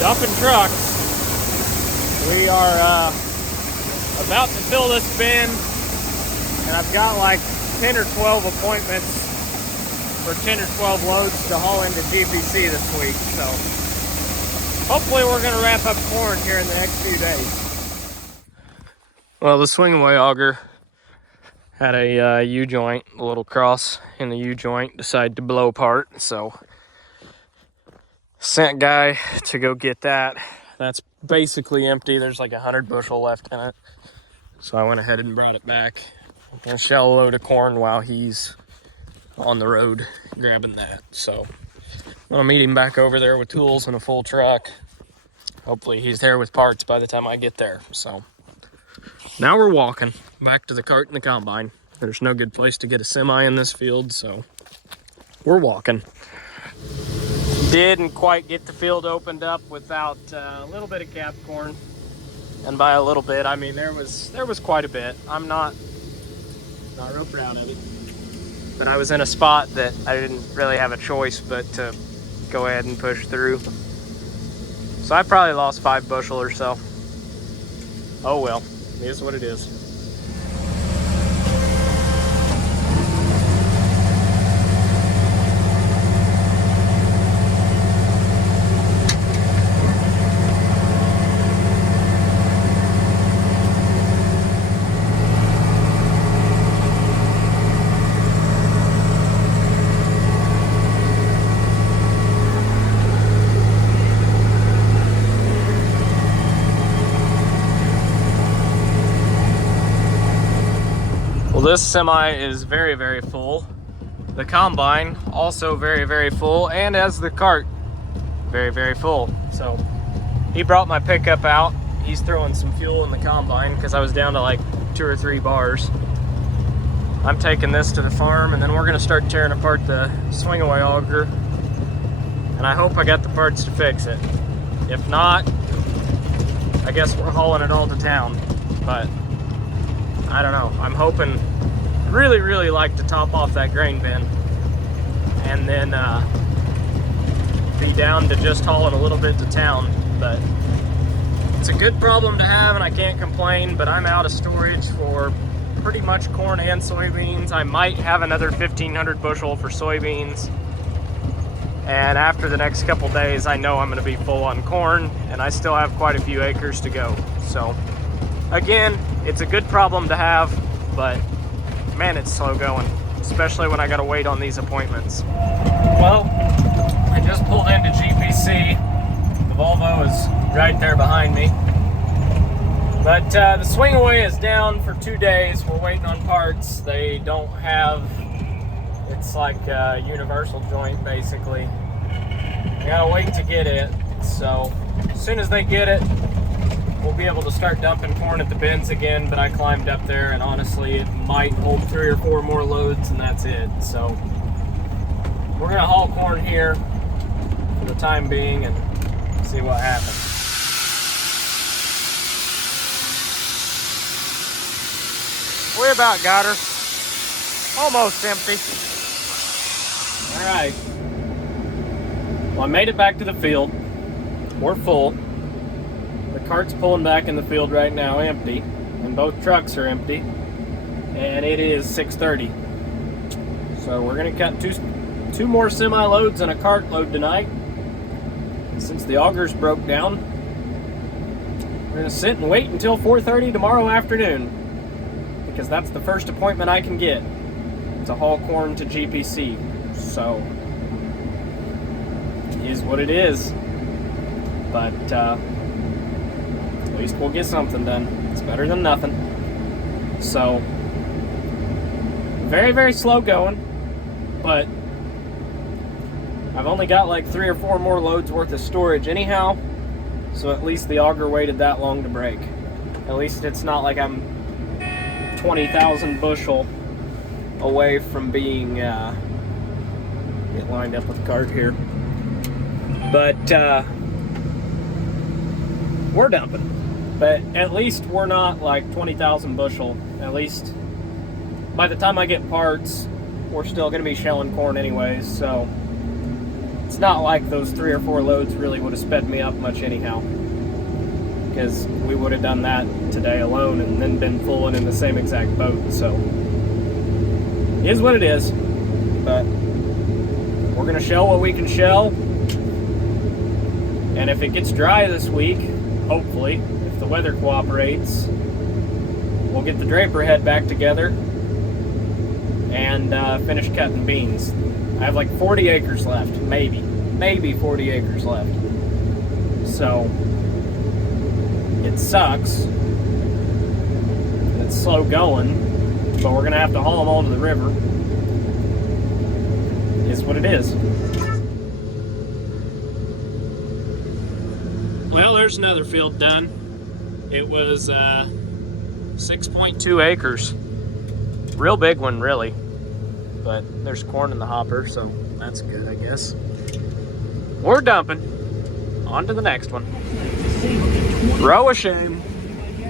dumping trucks. We are about to fill this bin, and I've got like 10 or 12 appointments for 10 or 12 loads to haul into GPC this week. So hopefully we're going to wrap up corn here in the next few days. Well, the swing away auger had a U-joint, a little cross in the U-joint, decided to blow apart. So sent guy to go get that. That's basically empty. There's like 100 bushel left in it. So I went ahead and brought it back. I'm gonna shell a load of corn while he's on the road grabbing that. So I'm gonna meet him back over there with tools and a full truck. Hopefully he's there with parts by the time I get there. So now we're walking back to the cart and the combine. There's no good place to get a semi in this field, so we're walking. Didn't quite get the field opened up without a little bit of cap corn. And by a little bit, I mean there was quite a bit. I'm not real proud of it. But I was in a spot that I didn't really have a choice but to go ahead and push through. So I probably lost 5 bushel or so. Oh well, it is what it is. Well, this semi is very, very full. The combine also very, very full, and as the cart, very, very full. So he brought my pickup out. He's throwing some fuel in the combine because I was down to like 2 or 3 bars. I'm taking this to the farm, and then we're gonna start tearing apart the swing away auger. And I hope I got the parts to fix it. If not, I guess we're hauling it all to town. But I don't know. I'm hoping, really like to top off that grain bin and then be down to just hauling a little bit to town. But it's a good problem to have and I can't complain, but I'm out of storage for pretty much corn and soybeans. I might have another 1,500 bushel for soybeans. And after the next couple days, I know I'm gonna be full on corn, and I still have quite a few acres to go. So again, it's a good problem to have, but man, it's slow going, especially when I gotta wait on these appointments. Well, I just pulled into GPC. The Volvo is right there behind me. But the swing away is down for 2 days. We're waiting on parts. They don't have, it's like a universal joint basically. I gotta wait to get it. So as soon as they get it, we'll be able to start dumping corn at the bins again. But I climbed up there and honestly it might hold 3 or 4 more loads and that's it. So we're gonna haul corn here for the time being and see what happens. We about got her. Almost empty. All right. Well, I made it back to the field. We're full. The cart's pulling back in the field right now, empty, and both trucks are empty, and it is 6:30. So we're gonna cut two more semi loads and a cart load tonight. Since the augers broke down, we're gonna sit and wait until 4:30 tomorrow afternoon, because that's the first appointment I can get to haul corn to GPC. So it is what it is, but at least we'll get something done. It's better than nothing. So very, very slow going, but I've only got like 3 or 4 more loads worth of storage anyhow, so at least the auger waited that long to break. At least it's not like I'm 20,000 bushel away from being get lined up with the cart here. But we're dumping. But at least we're not like 20,000 bushel. At least by the time I get parts, we're still going to be shelling corn anyways, so it's not like those 3 or 4 loads really would have sped me up much anyhow, because we would have done that today alone and then been fooling in the same exact boat. So it is what it is, but we're gonna shell what we can shell, and if it gets dry this week, hopefully, if the weather cooperates, we'll get the draper head back together and finish cutting beans. I have like 40 acres left, maybe 40 acres left. So it sucks. It's slow going, but we're gonna have to haul them all to the river. It's what it is. Well, there's another field done. It was 6.2 acres. Real big one, really. But there's corn in the hopper, so that's good, I guess. We're dumping. On to the next one. Row a shame.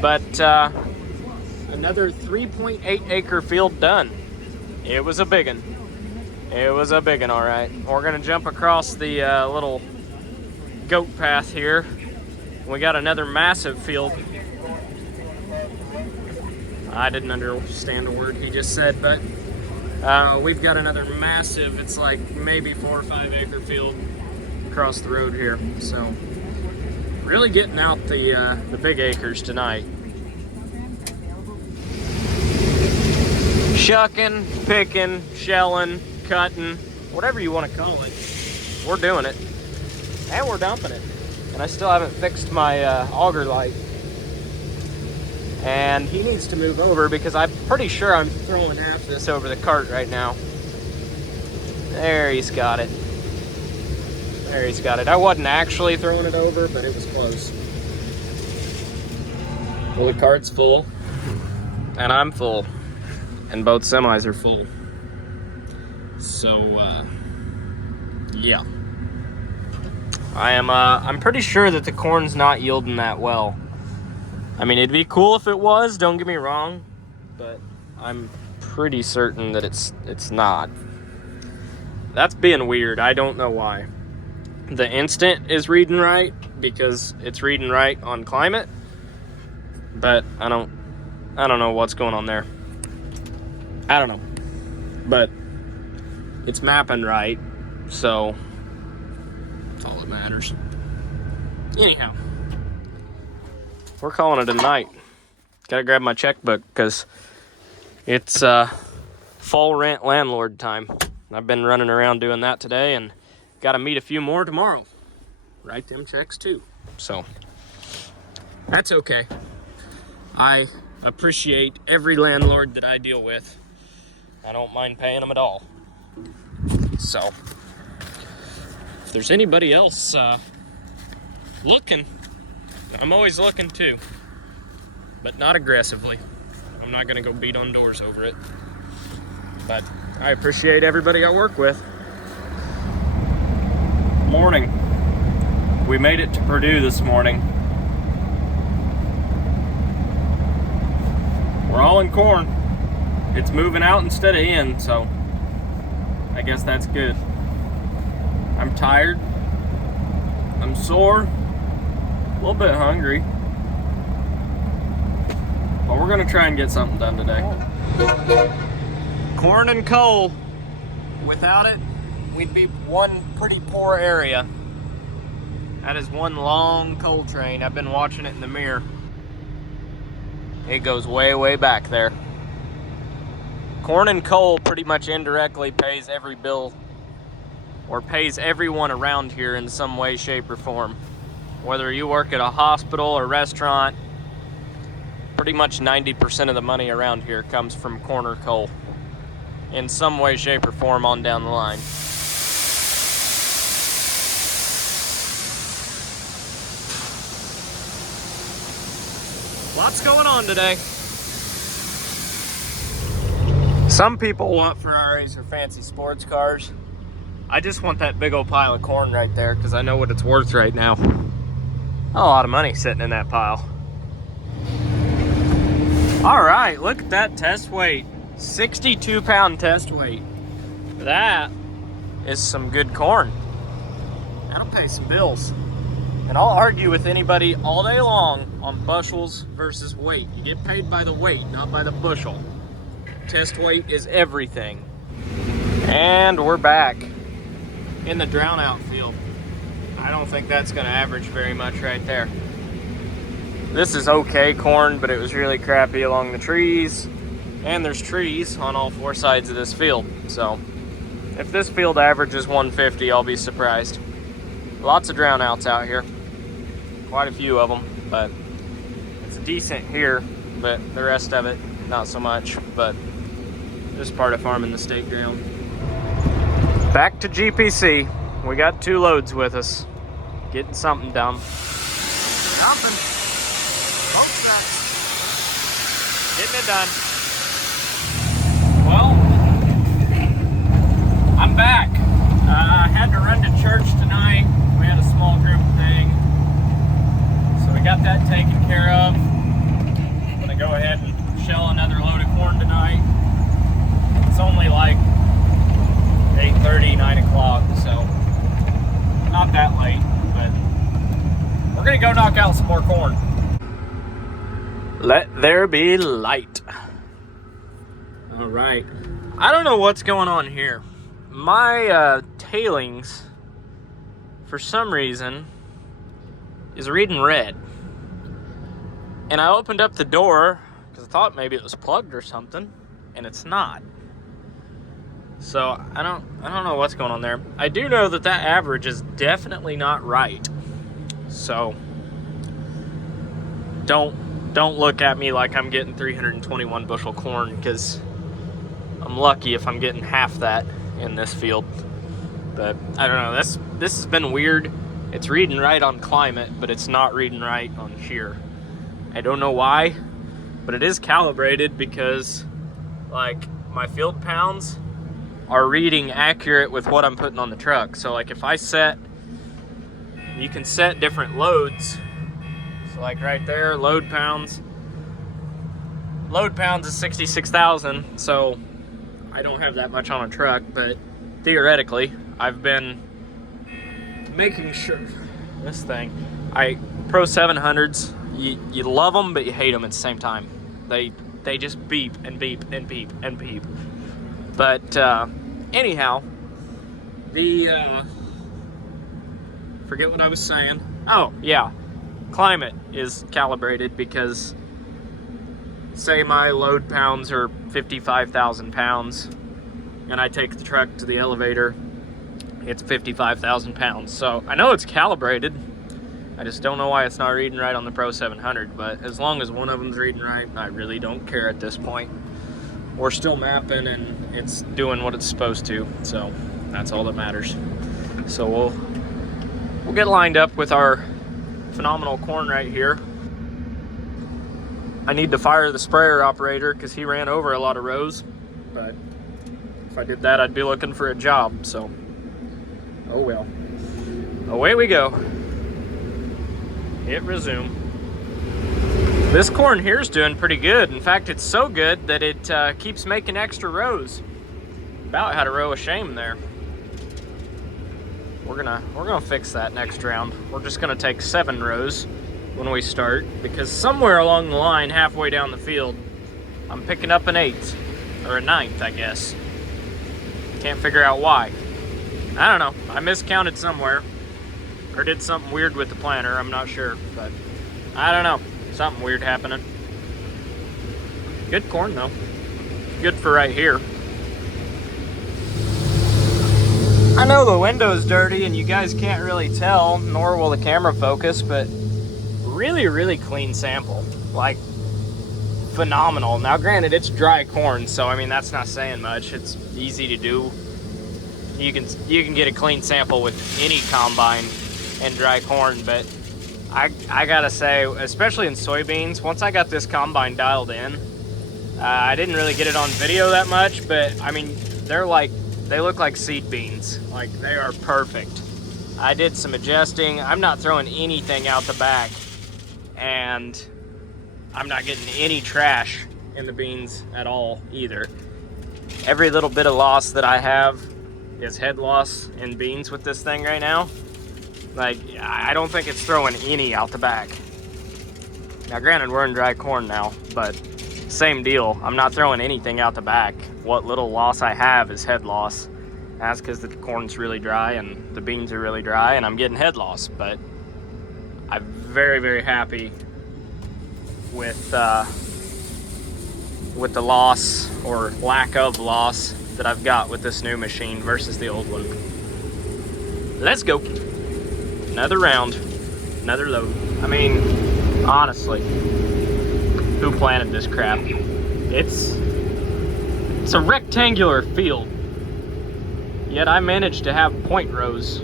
But another 3.8 acre field done. It was a big one. It was a big one, all right. We're gonna jump across the little goat path here. We got another massive field. I didn't understand a word he just said, but we've got another massive, it's like maybe 4 or 5 acre field across the road here. So really getting out the big acres tonight. Shucking, picking, shelling, cutting, whatever you want to call it. We're doing it. And we're dumping it. And I still haven't fixed my auger light. And he needs to move over because I'm pretty sure I'm throwing half this over the cart right now. There, he's got it. There, he's got it. I wasn't actually throwing it over, but it was close. Well, the cart's full. And I'm full. And both semis are full. So, yeah. I'm pretty sure that the corn's not yielding that well. I mean, it'd be cool if it was, don't get me wrong, but I'm pretty certain that it's not. That's being weird. I don't know why. The instant is reading right because it's reading right on climate, but I don't know what's going on there. I don't know, but it's mapping right, so that's all that matters. Anyhow, we're calling it a night. Gotta grab my checkbook because it's fall rent landlord time. I've been running around doing that today and gotta meet a few more tomorrow. Write them checks too. So that's okay. I appreciate every landlord that I deal with. I don't mind paying them at all. So if there's anybody else looking, I'm always looking too, but not aggressively. I'm not gonna go beat on doors over it, but I appreciate everybody I work with. Morning. We made it to Purdue this morning. We're all in corn. It's moving out instead of in, so I guess that's good. I'm tired. I'm sore. A little bit hungry. But we're gonna try and get something done today. Corn and coal. Without it, we'd be one pretty poor area. That is one long coal train. I've been watching it in the mirror. It goes way, way back there. Corn and coal pretty much indirectly pays every bill, or pays everyone around here in some way, shape, or form. Whether you work at a hospital or restaurant, pretty much 90% of the money around here comes from corn or coal in some way, shape, or form on down the line. Lots going on today. Some people want Ferraris or fancy sports cars. I just want that big old pile of corn right there because I know what it's worth right now. A lot of money sitting in that pile. All right, look at that test weight. 62-pound test weight. That is some good corn. That'll pay some bills. And I'll argue with anybody all day long on bushels versus weight. You get paid by the weight, not by the bushel. Test weight is everything. And we're back in the drown out field. I don't think that's gonna average very much right there. This is okay corn, but it was really crappy along the trees. And there's trees on all four sides of this field. So if this field averages 150, I'll be surprised. Lots of drown outs out here. Quite a few of them, but it's decent here, but the rest of it, not so much. But this part of farming the state ground. Back to GPC. We got 2 loads with us. Getting something done. Something. Both sets. Getting it done. Well, I'm back. I had to run to church tonight. We had a small group thing. So we got that taken care of. I'm gonna go ahead and shell another load of corn tonight. It's only like 8:30, 9 o'clock, so not that late, but we're gonna go knock out some more corn. Let there be light. All right. I don't know what's going on here. My tailings, for some reason, is reading red. And I opened up the door because I thought maybe it was plugged or something, and it's not. So I don't know what's going on there. I do know that that average is definitely not right. So don't look at me like I'm getting 321 bushel corn, because I'm lucky if I'm getting half that in this field. But I don't know, this has been weird. It's reading right on climate, but it's not reading right on shear. I don't know why, but it is calibrated because like my field pounds are reading accurate with what I'm putting on the truck. So like if I set, you can set different loads. So like right there, load pounds is 66,000. So I don't have that much on a truck, but theoretically, I've been making sure this thing, Pro 700s, you love them, but you hate them at the same time. They just beep and beep and beep and beep. But anyhow, forget what I was saying. Oh yeah, climate is calibrated because say my load pounds are 55,000 pounds and I take the truck to the elevator, it's 55,000 pounds. So I know it's calibrated. I just don't know why it's not reading right on the Pro 700, but as long as one of them's reading right, I really don't care at this point. We're still mapping and it's doing what it's supposed to, so that's all that matters. So we'll get lined up with our phenomenal corn right here. I need to fire the sprayer operator because he ran over a lot of rows, but if I did that, I'd be looking for a job, so oh well. Away we go. Hit resume. This corn here is doing pretty good. In fact, it's so good that it keeps making extra rows. About had a row of shame there. We're gonna fix that next round. We're just gonna take 7 rows when we start, because somewhere along the line, halfway down the field, I'm picking up an 8th or a 9th, I guess. Can't figure out why. I don't know. I miscounted somewhere, or did something weird with the planter. I'm not sure, but I don't know. Something weird happening. Good corn though. Good for right here. I know the window's dirty and you guys can't really tell, nor will the camera focus, but really, really clean sample. Like, phenomenal. Now granted, it's dry corn, so I mean that's not saying much. It's easy to do. You can get a clean sample with any combine and dry corn, but I gotta say, especially in soybeans, once I got this combine dialed in, I didn't really get it on video that much, but I mean they look like seed beans. Like, they are perfect. I did some adjusting. I'm not throwing anything out the back, and I'm not getting any trash in the beans at all either. Every little bit of loss that I have is head loss in beans with this thing right now. Like, I don't think it's throwing any out the back. Now, granted, we're in dry corn now, but same deal. I'm not throwing anything out the back. What little loss I have is head loss. That's because the corn's really dry and the beans are really dry and I'm getting head loss. But I'm very, very happy with the loss or lack of loss that I've got with this new machine versus the old one. Let's go. Another round, another load. I mean, honestly, who planted this crap? It's a rectangular field, yet I managed to have point rows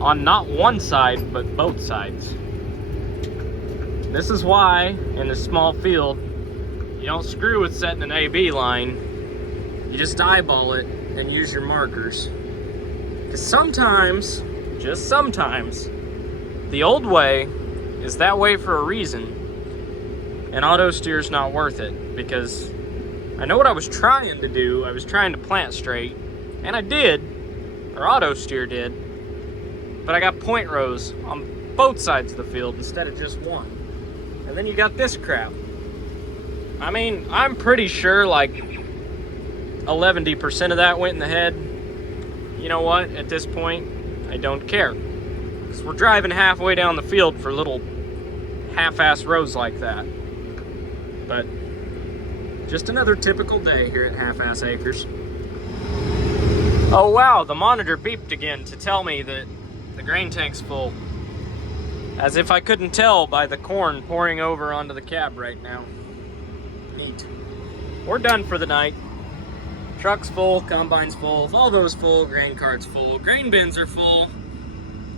on not one side, but both sides. This is why, in a small field, you don't screw with setting an AB line. You just eyeball it and use your markers. Because sometimes, just sometimes, the old way is that way for a reason. And auto steer's not worth it, because I know what I was trying to do. I was trying to plant straight, and I did, or auto steer did, but I got point rows on both sides of the field instead of just one. And then you got this crap. I mean, I'm pretty sure like 11% of that went in the head. You know what? At this point, I don't care. Because we're driving halfway down the field for little half-ass rows like that. But just another typical day here at Half-Ass Acres. Oh wow, the monitor beeped again to tell me that the grain tank's full. As if I couldn't tell by the corn pouring over onto the cab right now. Neat. We're done for the night. Truck's full, combine's full, all those full, grain cart's full, grain bins are full,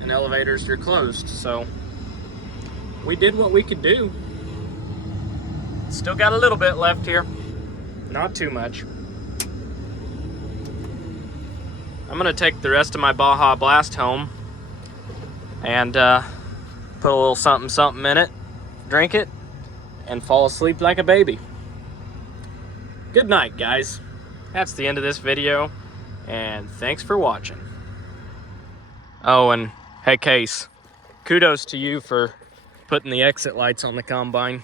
and elevators are closed. So we did what we could do. Still got a little bit left here. Not too much. I'm gonna take the rest of my Baja Blast home and put a little something something in it, drink it, and fall asleep like a baby. Good night, guys. That's the end of this video, and thanks for watching. Oh, and hey, Case, kudos to you for putting the exit lights on the combine,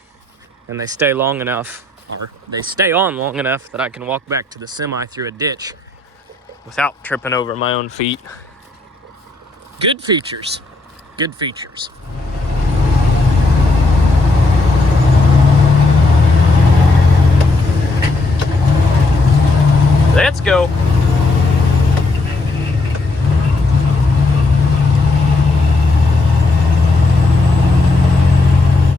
and they stay long enough, or they stay on long enough that I can walk back to the semi through a ditch without tripping over my own feet. Good features. Good features. Let's go.